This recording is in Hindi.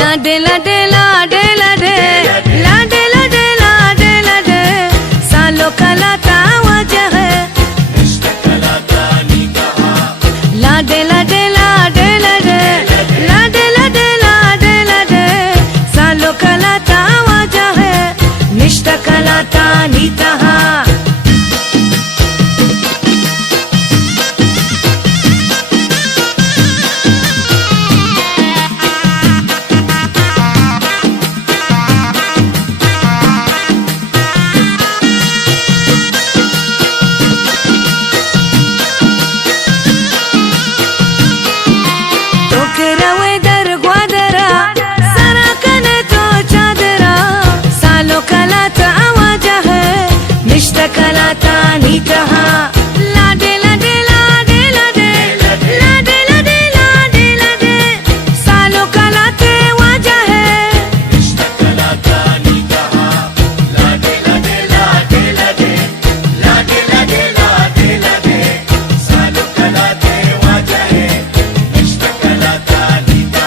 लाडे लाडे लाडे लाडे लाडे लाडे लाडे लाडे सालों का लाता वजह है लाडे लाडे लाडे लाडे लाडे लाडे लाडे लाडे सालों का लाता वजह है निष्ठा का लाता नीता कलाता नीता लाडे लाडे लाडे लाडे लाडे लाडे लाडे लाडे सालों कलाते वजह है कलाता नीता लाडे लाडे लाडे लाडे लाडे लाडे लाडे लाडे सालों कलाते वजह है कलाता नीता